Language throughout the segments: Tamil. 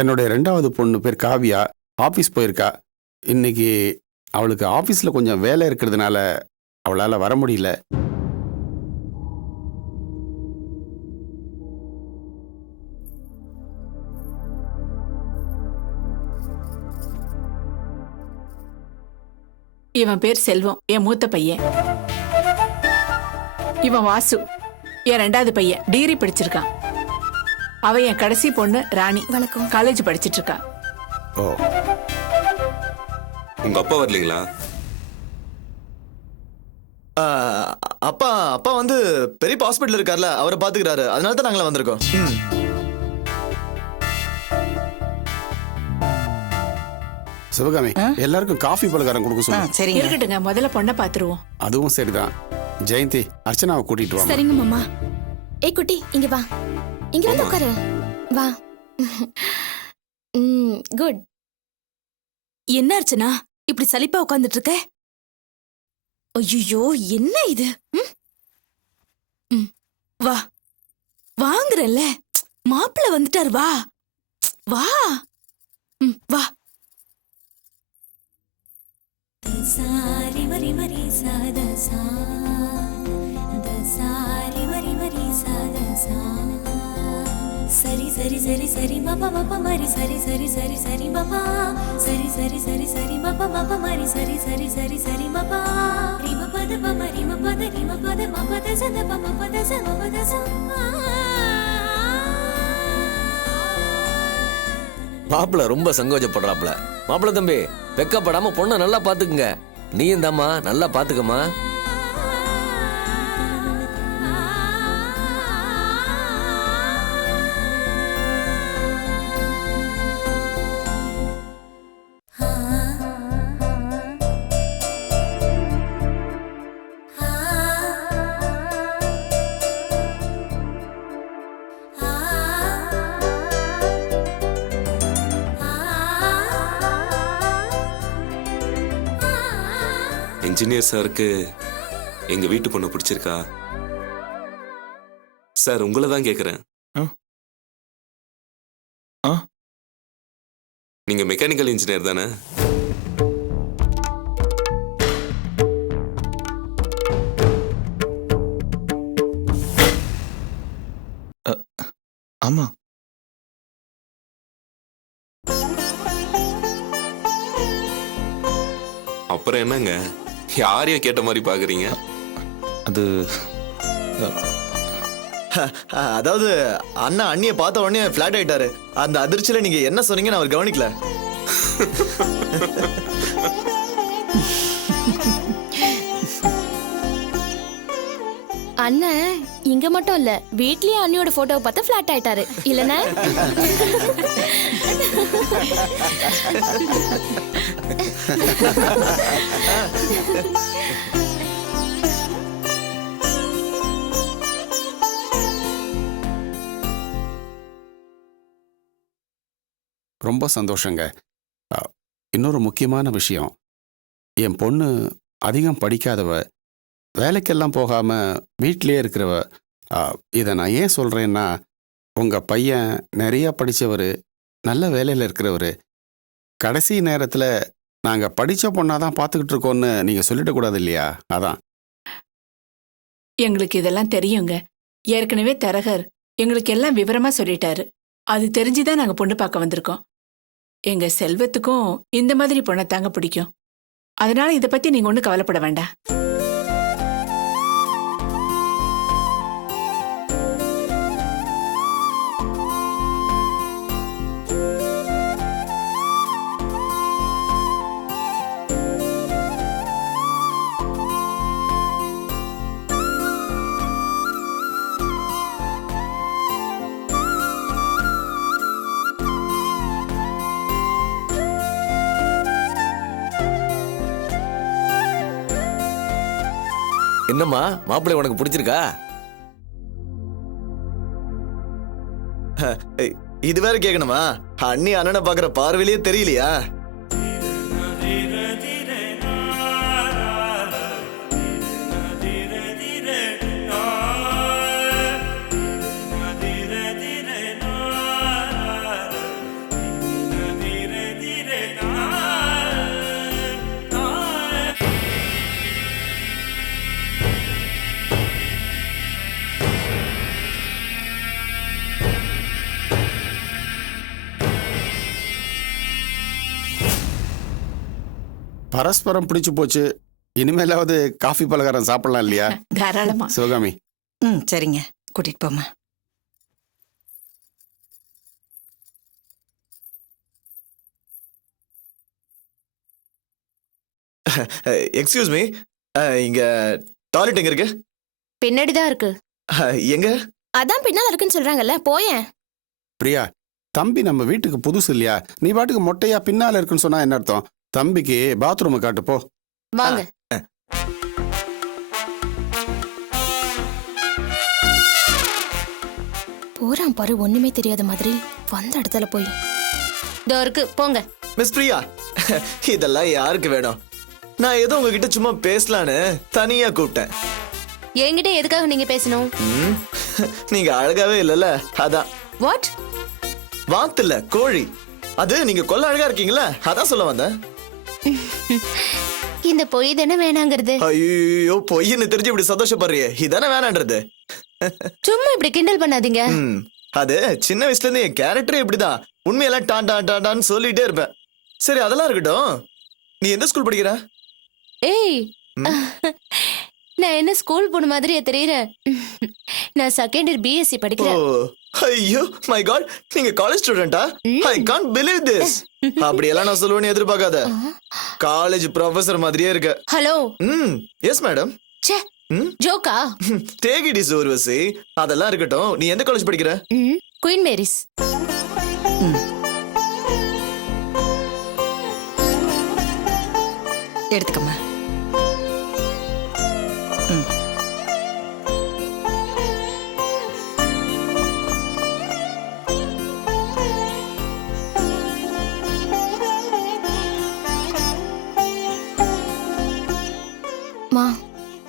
என்னுடைய 2வது பொண்ணு பேர் காவியா. ஆஃபீஸ் போயிருக்கா. இன்னைக்கு அவளுக்கு ஆஃபீஸில் கொஞ்சம் வேலை இருக்கிறதுனால அவளால் வர முடியல. இவன் பேர் செல்வம், என் மூத்த பையன். இவன் வாசு, என் 2வது பையன், டிகிரி படிச்சிருக்கான். அவ என் கடைசி பொண்ணு ராணி. வணக்கம். காலேஜ் படிச்சிட்டு இருக்கா. ஓ, உங்க அப்பா வரலீங்களா? அப்பா வந்து பெரிய ஹாஸ்பிட்டல் இருக்கார்ல, அவரை பாத்துக்கிறாரு. அதனால தான் நாங்கள வந்திருக்கோம். சிவகாமி, எல்லாருக்கும் காஃபி பலகாரம் கொடுக்க சொல்லு. சரிங்க. இருக்கட்டுங்க, முதல்ல பொண்ணை பாத்துருவோம். அதுவும் சரிதான். ஜெயந்தி, அர்ச்சனாவை கூட்டிட்டு வாங்க. சரிங்க மாமா. ஏய் குட்டி, இங்க வா. இங்க வந்து உட்காரு. வா. குட். என்ன அர்ச்சனா இப்படி சலிப்பா உட்கார்ந்துட்டு இருக்க? ஐயோ, என்ன இது? வா, வாங்குறல்ல. மாப்பிள்ள வந்துட்டார், வா வா. வா. சாரி மரி மரி சாத சா, சாரி மரி மரி சாத சா, சரி சரி சரி சரி மப மப மரி சரி சரி சரி சரி மப, சரி சரி சரி சரி மப மப மரி சரி சரி சரி சரி மப, ரிம பத பம ரிம பத ரிம பத மபத சத பம பத ச மபத ச. மாப்பிள்ள ரொம்ப சங்கோஜப்படுறாப்ல. மாப்பிள்ள தம்பி, வெக்கப்படாம பொண்ணை நல்லா பாத்துக்குங்க. நீயும் தாம்மா நல்லா பாத்துக்கம்மா. இன்ஜினியர் சாருக்கு எங்க வீட்டு பொண்ணு பிடிச்சிருக்கா சார்? உங்களை தான் கேக்குறேன். நீங்க மெக்கானிக்கல் இன்ஜினியர் தானே? ஆமா. அப்புறம் என்னங்க, யாரையும் கேட்ட மாதிரி பாக்குறீங்க? அது அதாவது அண்ணா அண்ணிய பார்த்த உடனே பிளாட் ஆயிட்டாரு. அந்த அதிர்ச்சியில நீங்க என்ன சொன்னீங்கன்னு அவர் கவனிக்கல. அண்ணன் இங்க மட்டும் இல்ல, வீட்லயே அண்ணியோட போட்டோவை பார்த்து ஃபிளாட் ஆயிட்டாரு இல்லனா? ரொம்ப சந்தோஷங்க. இன்னொரு முக்கியமான விஷயம், என் பொண்ணு அதிகம் படிக்காதவ, வேலைக்கெல்லாம் போகாம வீட்டிலேயே இருக்கிறவ. இதை நான் ஏன் சொல்றேன்னா, உங்க பையன் நிறைய படிச்சவர், நல்ல வேலையில் இருக்கிறவர். கடைசி நேரத்தில் நாங்கள் படித்த பொண்ணாதான் பார்த்துக்கிட்டு இருக்கோன்னு நீங்கள் சொல்லிடக்கூடாது இல்லையா? அதான். எங்களுக்கு இதெல்லாம் தெரியுங்க. ஏற்கனவே தரகர் எங்களுக்கு எல்லாம் விவரமா சொல்லிட்டாரு. அது தெரிஞ்சுதான் நாங்க பொண்ணு பார்க்க வந்திருக்கோம். எங்க செல்வத்துக்கும் இந்த மாதிரி பொண்ணை தாங்க பிடிக்கும். அதனால இதை பத்தி நீங்க ஒன்றும் கவலைப்பட வேண்டாம். என்னம்மா, மாப்பிள்ளை உனக்கு பிடிச்சிருக்கா? இது வேற கேட்கணுமா? அண்ணி அண்ணனை பாக்குற பார்வையிலேயே தெரியலையா? பரஸ்பரம் பிடிச்சு போச்சு. இனிமேலாவது காஃபி பலகாரம் சாப்பிடலாம் இல்லையா? தாராளமா. சிவகாமி, ம் சரிங்க, கூட்டிட்டு போமா. எக்ஸ்கியூஸ் மீ, இங்க டாய்லெட் எங்க இருக்கு? பின்னாடி தான் இருக்கு. எங்க? அதான் பின்னால இருக்குன்னு சொல்றாங்கல்ல, போயேன். பிரியா, தம்பி நம்ம வீட்டுக்கு புதுசு இல்லையா? நீ பாட்டுக்கு மொட்டையா பின்னால இருக்குன்னு சொன்னா என்ன அர்த்தம்? தம்பிக்கு பாத்ரூம் காட்டு போ. வாங்க. போறான் பாரு, ஒண்ணுமே தெரியாத மாதிரி வந்த இடத்துல போய். இதோ இருக்கு, போங்க. மிஸ் பிரியா, இதெல்லாம் யாருக்கு வேணும்? நான் ஏதோ உங்ககிட்ட சும்மா பேசலான்னு தனியா கூப்பிட்டேன். என்கிட்ட எதுக்காக நீங்க பேசணும்? ம், நீங்க அழகாவே இல்லைல்ல, அதான். வாட்? வாத்து இல்ல, கோழி. அது நீங்க கொல்ல அழகா இருக்கீங்களா, அதான் சொல்ல வந்தேன். இந்த பொய் தானே வேணாங்கிறது. ஐயோ, பொய்ன்னு தெரிஞ்சு இப்படி சந்தோஷப்படுறியே, இதானே வேணான்றது. சும்மா இப்படி கிண்டல் பண்ணாதீங்க. ம், அது சின்ன வயசுல இருந்து என் கேரக்டரே இப்படிதான். உண்மையெல்லாம் டான் டான் டான் டான்னு சொல்லிட்டே இருப்பேன். சரி, அதெல்லாம் இருக்கட்டும். நீ எந்த ஸ்கூல் படிக்கிற? ஏய், நான் என்ன ஸ்கூல் போன மாதிரியா தெரியறேன்? நான் செகண்ட் இயர் பிஎஸ்சி ஓ, படிக்கிறேன். ஐயோ மை காட், நீங்க காலேஜ் ஸ்டூடெண்டா? I can't believe this. அப்படியெல்லாம் நான் சொல்லுவேன்னு எதிர்பார்க்காத. காலேஜ் ப்ரொஃபசர் மாதிரியே இருக்க. ஹலோ. ம், எஸ் மேடம். ச்சே, ஜோக்கா? Take it is Urvashi. அதெல்லாம் இருக்கட்டும். நீ எந்த காலேஜ் படிக்கிற? Queen Mary's. எடுத்துக்கம்மா. ம். மா,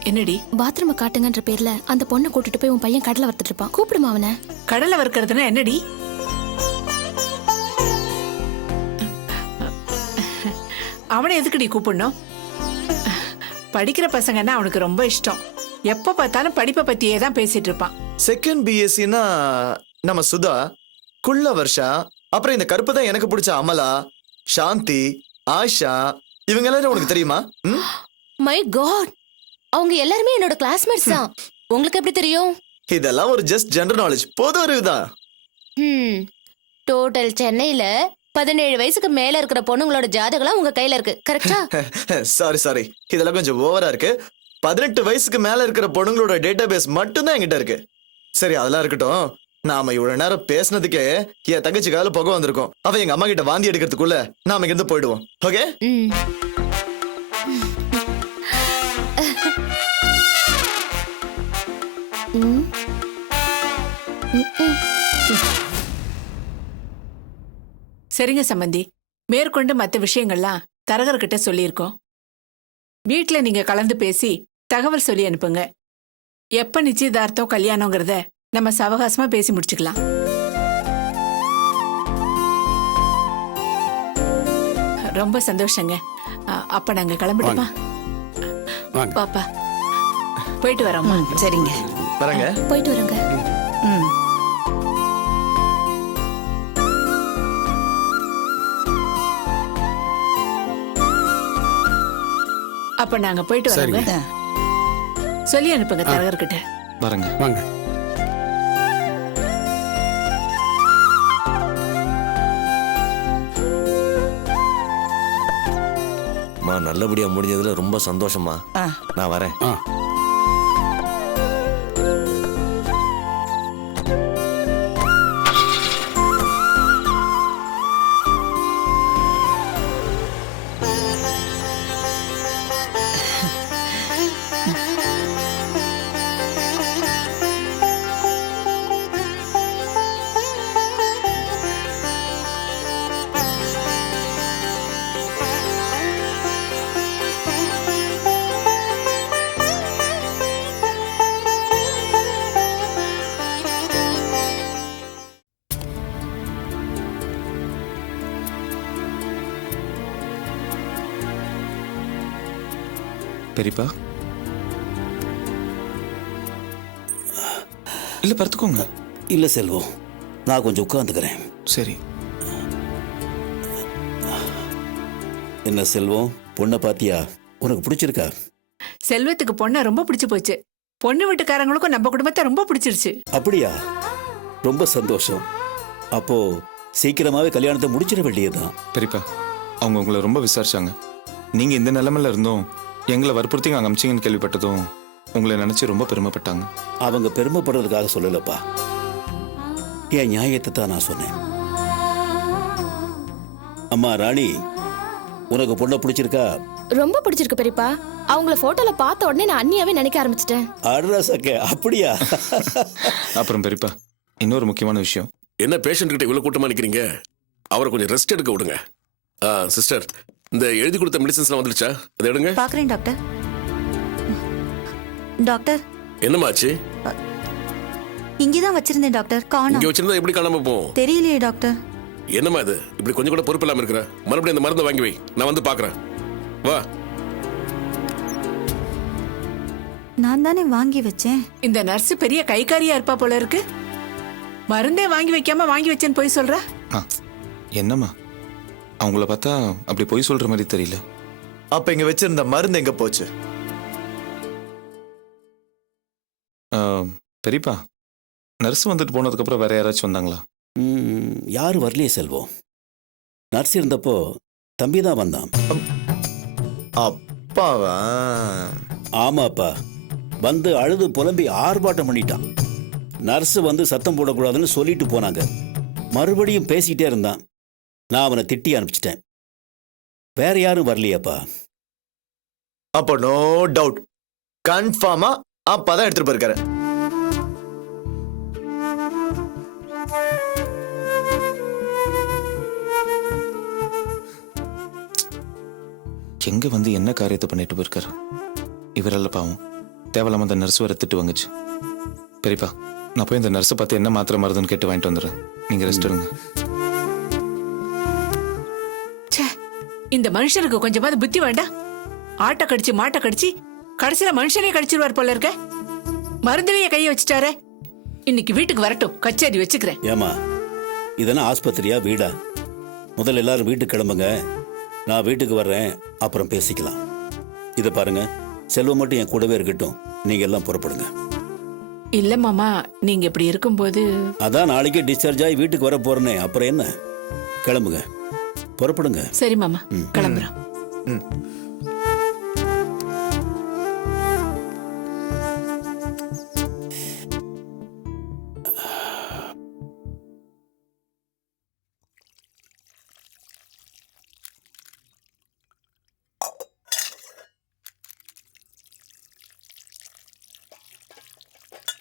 என்னடி? பாத்ரூம் காட்டுங்கன்ற பேர்ல அந்த பொண்ணை கூட்டிட்டு போய் உன் பையன் கடலை வறுத்துட்டு இருப்பான். கூப்பிடுமா அவனை. கடலை வறுக்கிறதுனா என்னடி? அவனை எதுக்குடி கூப்பிடணும்? படிக்கிற பசங்கன்னா அவனுக்கு ரொம்ப இஷ்டம். எப்ப பார்த்தாலும் படிப்பை பத்தியே தான் பேசிட்டு இருப்பான். செகண்ட் பிஎஸ்சினா நம்ம சுதா, குள்ள வருஷா, அப்புறம் இந்த கருப்பு தான் எனக்கு பிடிச்ச அமலா, சாந்தி, ஆஷா, இவங்க எல்லாரும் உனக்கு தெரியுமா? ம்? மை காட், அவங்க எல்லாருமே என்னோட கிளாஸ்மேட்ஸ் தான். உங்களுக்கு எப்படி தெரியும்? இதெல்லாம் ஒரு ஜஸ்ட் ஜெனரல் நாலேஜ், பொது அறிவுதான். டோட்டல் சென்னையில 17 வயசுக்கு மேல இருக்கிற பொண்ணுங்களோட ஜாதகம் உங்க கையில இருக்கு, கரெக்டா? சாரி, இதெல்லாம் கொஞ்சம் ஓவரா இருக்கு. 18 வயசுக்கு மேல இருக்கிற பொண்ணுங்களோட டேட்டா பேஸ் மட்டும்தான் என்கிட்ட இருக்கு. சரி, அதெல்லாம் இருக்கட்டும். நாம இவ்வளவு நேரம் பேசினதுக்கே என் தங்கச்சி கால புகை வந்திருக்கும். அவ எங்க அம்மா கிட்ட வாந்தி எடுக்கிறதுக்குள்ள நாம இங்க இருந்து போயிடுவோம். ஓகே? சரிங்க சம்பந்தி, மேற்கொண்டு மற்ற விஷயங்கள்லாம் தரகர்கிட்ட சொல்லியிருக்கோம். வீட்டில் நீங்க கலந்து பேசி தகவல் சொல்லி அனுப்புங்க. எப்ப நிச்சயதார்த்தம் கல்யாணங்கிறத நம்ம சவகாசமா பேசி முடிச்சுக்கலாம். ரொம்ப சந்தோஷங்க. அப்ப நாங்க கிளம்பிடுமா? வாங்க. பாப்பா, போயிட்டு வரோம்மா. ம், சரிங்க. வரங்க. போயிட்டு வரேங்க. ம். அப்ப நாங்க போயிட்டு வரோங்க. சரிங்க. சொல்லி அனுப்புங்க தரகர்கிட்ட. வரங்க. வாங்க. அம்மா, நல்லபடியா முடிஞ்சதுல ரொம்ப சந்தோஷமா. ஆ. நான் வரேன். ஆ, பெரியப்பா, இல்ல படுத்துக்கோங்க. இல்லை செல்வம், நான் கொஞ்சம் உட்காந்துக்கிறேன். சரி. என்ன செல்வம், பொண்ணை பாத்தியா? உனக்கு பிடிச்சிருக்கா? செல்வத்துக்கு பொண்ணை ரொம்ப பிடிச்சு போச்சு. பொண்ணு வீட்டுக்காரங்களுக்கும் நம்ம குடும்பத்தை ரொம்ப பிடிச்சிருச்சு. அப்படியா? ரொம்ப சந்தோஷம். அப்போ சீக்கிரமாவே கல்யாணத்தை முடிச்சிட வேண்டியதுதான். பெரியப்பா, அவங்க உங்களை ரொம்ப விசாரிச்சாங்க. நீங்க இந்த நிலைமையில இருந்தும் எங்களை வற்புறுத்தி அங்க அமிச்சிங்கன்னு கேள்விப்பட்டதும் உங்களை நினைச்சு ரொம்ப பெருமைப்பட்டாங்க. அவங்க பெருமைப்படுறதுக்காக சொல்லலப்பா, என் நியாயத்தை தான் நான் சொன்னேன். அம்மா ராணி, உனக்கு பொண்ணை பிடிச்சிருக்கா? ரொம்ப பிடிச்சிருக்கு பெரியப்பா. அவங்கள போட்டோல பார்த்த உடனே நான் அண்ணியாவே நினைக்க ஆரம்பிச்சிட்டேன். அட்ரஸக்க அப்படியா? அப்புறம் பெரியப்பா, இன்னொரு முக்கியமான விஷயம். என்ன பேஷண்ட் கிட்ட இவ்வளவு கூட்டமா நிக்கிறீங்க? அவரை கொஞ்சம் ரெஸ்ட் எடுக்க விடுங்க. சிஸ்டர், இந்த எழுதி கொடுத்த மெடிசன்ஸ்லாம் வந்துருச்சா? அதை எடுங்க. பாக்குறேன் டாக்டர். டாக்டர், என்னமாச்சு? இங்கதான் வச்சிருந்தேன் டாக்டர். இங்க காணோம். வச்சிருந்தா எப்படி காணாம போகும்? தெரியலையே டாக்டர். என்னமா இது? இப்படி கொஞ்சம் கூட பொறுப்பு இல்லாம இருக்கிற? மறுபடியும் இந்த மருந்தை வாங்கி வை, நான் வந்து பாக்குறேன். வா. நான் தானே வாங்கி வச்சேன். இந்த நர்ஸ் பெரிய கைகாரியா இருப்பா போல இருக்கு. மருந்தே வாங்கி வைக்காம வாங்கி வச்சேன்னு போய் சொல்ற. என்னம்மா, அவங்கள பார்த்தா அப்படி போய் சொல்ற மாதிரி தெரியல. அப்ப இங்க வச்சிருந்த மருந்து எங்க போச்சு? பெரியப்பா, நர்ஸ் வந்துட்டு போனதுக்கு அப்புறம் வேற யாராச்சும் வந்தாங்களா? யாரும் வரலையே செல்வம். நர்ஸ் இருந்தப்போ தம்பி தான் வந்தான். அப்பாவா? ஆமாப்பா, வந்து அழுது புலம்பி ஆர்ப்பாட்டம் பண்ணிட்டான். நர்ஸ் வந்து சத்தம் போடக்கூடாதுன்னு சொல்லிட்டு போனாங்க. மறுபடியும் பேசிக்கிட்டே இருந்தான். நான் அவனை திட்டி அனுப்பிச்சிட்டேன். வேற யாரும் வரலையாப்பா. அப்போ நோ டவுட், கன்ஃபார்மா அப்பாதான் எடுத்துட்டு போயிருக்காரு. எங்க வந்து என்ன காரியத்தை பண்ணிட்டு போயிருக்காரு இவரெல்லாம்? பாவம், தேவையில்லாம அந்த நர்ஸ் வர திட்டு வாங்குச்சு. பெரியப்பா, நான் போய் இந்த நர்ஸை பார்த்து என்ன மாத்திரை மருந்துன்னு கேட்டு வாங்கிட்டு வந்துடுறேன். நீங்க ரெஸ்ட் எடுங்க. இந்த மனுஷனுக்கு கொஞ்சமாவது புத்தி வேண்டாம். ஆட்டை கடிச்சு மாட்டை கடிச்சு கடைசியில மனுஷனே கடிச்சிருவார் போல இருக்க. மருந்துலையே கையை வச்சுட்டாரே. இன்னைக்கு வீட்டுக்கு வரட்டும், கச்சேரி வச்சுக்கிறேன். ஏமா, இதெல்லாம் ஆஸ்பத்திரியா வீடா? முதல்ல எல்லாரும் வீட்டுக்கு கிளம்புங்க. நான் வீட்டுக்கு வர்றேன், அப்புறம் பேசிக்கலாம். இதை பாருங்க, செல்வம் மட்டும் என் கூடவே இருக்கட்டும். நீங்க எல்லாம் புறப்படுங்க. இல்ல மாமா, நீங்க இப்படி இருக்கும்போது. அதான் நாளைக்கே டிஸ்சார்ஜ் ஆகி வீட்டுக்கு வர போறேனே, அப்புறம் என்ன? கிளம்புங்க, புறப்படுங்க. சரி மாமா, கிளம்புறோம்.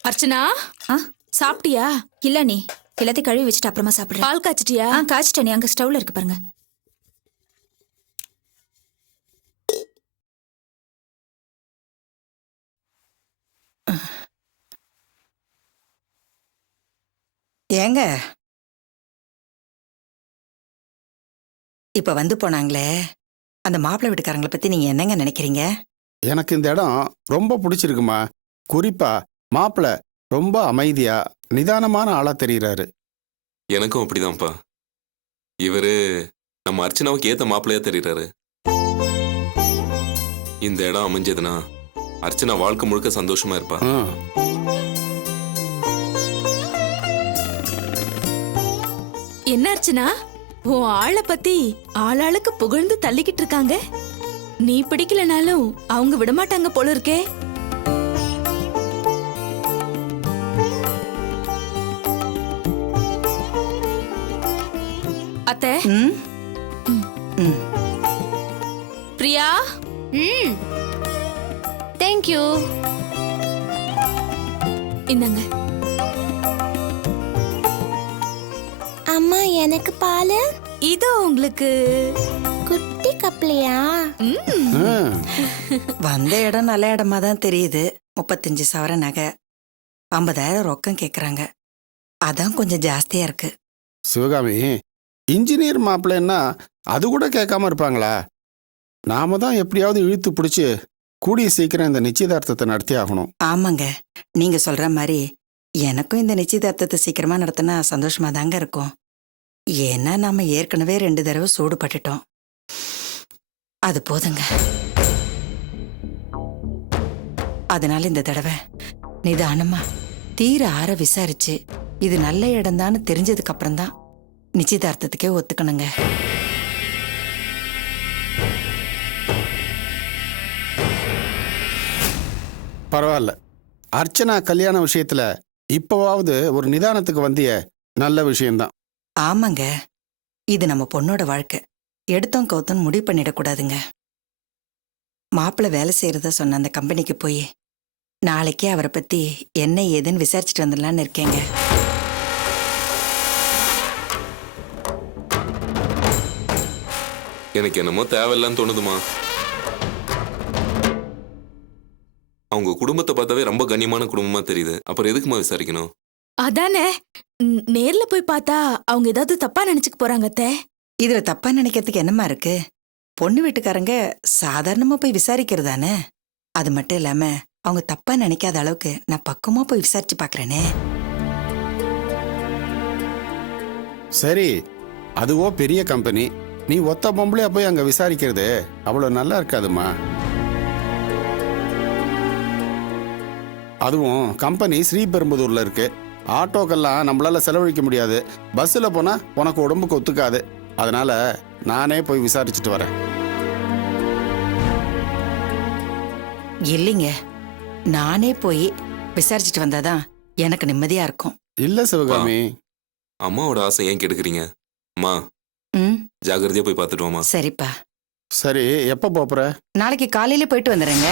அர்ச்சனா, சாப்பிட்டியா? இல்ல நீ எல்லாத்தையும் கழுவி வச்சுட்டு அப்புறமா சாப்பிடுறேன். பால் காய்ச்சிட்டியா? காய்ச்சிட்டேன். நீ அங்க ஸ்டவ்ல இருக்கு பாருங்க. ஏங்க, இப்ப வந்து போனாங்களே அந்த மாப்பிள்ளை வீட்டுக்காரங்களை பத்தி நீங்க என்னங்க நினைக்கிறீங்க? எனக்கு இந்த இடம் ரொம்ப பிடிச்சிருக்குமா. குறிப்பா மாப்பிள்ளை ரொம்ப அமைதியா நிதானமான ஆளா தெரியுறாரு. எனக்கும் அப்படிதான்ப்பா. இவரு நம்ம அர்ச்சனாவுக்கு ஏத்த மாப்பிள்ளையா தெரியுறாரு. இந்த இடம் அமைஞ்சதுன்னா அர்ச்சனா வாழ்க்கை முழுக்க சந்தோஷமா இருப்பா. என்ன அர்ச்சனா, உன் ஆளை பத்தி ஆளாளுக்கு புகழ்ந்து தள்ளிக்கிட்டு இருக்காங்க. நீ பிடிக்கலனாலும் அவங்க விடமாட்டாங்க போல இருக்கே. அத்தை, பிரியா. தேங்க்யூ. இந்தாங்க. அம்மா, எனக்கு பால். இதோ உங்களுக்கு. குட்டி கப்லையா? வந்த இடம் நல்ல இடமா தான் தெரியுது. 35 சவர நகை, 50,000 ரொக்கம் கேக்குறாங்க. அதான் கொஞ்சம் ஜாஸ்தியா இருக்கு. சிவகாமி, இன்ஜினியர் மாப்பிள்ளைன்னா அது கூட கேட்காம இருப்பாங்களா? நாம தான் எப்படியாவது இழுத்து பிடிச்சி கூடிய சீக்கிரம் இந்த நிச்சயதார்த்தத்தை நடத்தி ஆகணும். ஆமாங்க, நீங்க சொல்ற மாதிரி எனக்கும் இந்த நிச்சயதார்த்தத்தை சீக்கிரமா நடத்தினா சந்தோஷமா தாங்க இருக்கும். ஏன்னா நாம ஏற்கனவே 2 தடவை சூடு பட்டுட்டோம். அது போதுங்க. அதனால இந்த தடவை நிதானமா தீர ஆற விசாரிச்சு இது நல்ல இடம்தான்னு தெரிஞ்சதுக்கு அப்புறம் தான் நிச்சயதார்த்தத்துக்கே ஒத்துக்கணுங்க. பரவாயில்ல. அர்ச்சனா கல்யாண விஷயத்துல இப்போவாவது ஒரு நிதானத்துக்கு வந்திய நல்ல விஷயம்தான். ஆமாங்க, இது நம்ம பொண்ணோட வாழ்க்கை. எடுத்தோம் கவுத்தோன்னு முடிவு பண்ணிடக்கூடாதுங்க. மாப்பிள்ளை வேலை செய்யறதா சொன்ன அந்த கம்பெனிக்கு போய் நாளைக்கே அவரை பத்தி என்ன ஏதுன்னு விசாரிச்சுட்டு வந்துடலான்னு இருக்கேங்க. எனக்கு என்னமோ தேவையில்லான்னு தோணுதுமா. அவங்க குடும்பத்தை பார்த்தாவே ரொம்ப கண்ணியமான குடும்பமா தெரியுது. அப்புறம் எதுக்குமா விசாரிக்கணும்? அதானே, நேர்ல போய் பார்த்தா அவங்க ஏதாவது தப்பா நினைச்சுக்க போறாங்க அத்தை. இதுல தப்பா நினைக்கிறதுக்கு என்னமா இருக்கு? பொண்ணு வீட்டுக்காரங்க சாதாரணமா போய் விசாரிக்கிறதானே. அது மட்டும் இல்லாம அவங்க தப்பா நினைக்காத அளவுக்கு நான் பக்குவமா போய் விசாரிச்சு பாக்குறேனே. சரி, அதுவோ பெரிய கம்பெனி. நீ ஒத்த பொம்பளையா போய் அங்க விசாரிக்கிறது அவ்வளவு நல்லா இருக்காதுமா. அதுவும் கம்பெனி ஸ்ரீபெரும்புதூர்ல இருக்கு. ஆட்டோக்கெல்லாம் நம்மளால செலவழிக்க முடியாது. பஸ்ஸில் போனா உனக்கு உடம்புக்கு ஒத்துக்காது. அதனால நானே போய் விசாரிச்சுட்டு வரேன். இல்லைங்க, நானே போய் விசாரிச்சுட்டு வந்தாதான் எனக்கு நிம்மதியா இருக்கும். இல்ல சிவகாமி, அம்மாவோட ஆசை ஏன் கெடுக்குறீங்க? அம்மா, ம், ஜாகிரதையா போய் பார்த்துட்டு வாமா. சரிப்பா. சரி எப்போ போற? நாளைக்கு காலையில போயிட்டு வந்துடுறேங்க.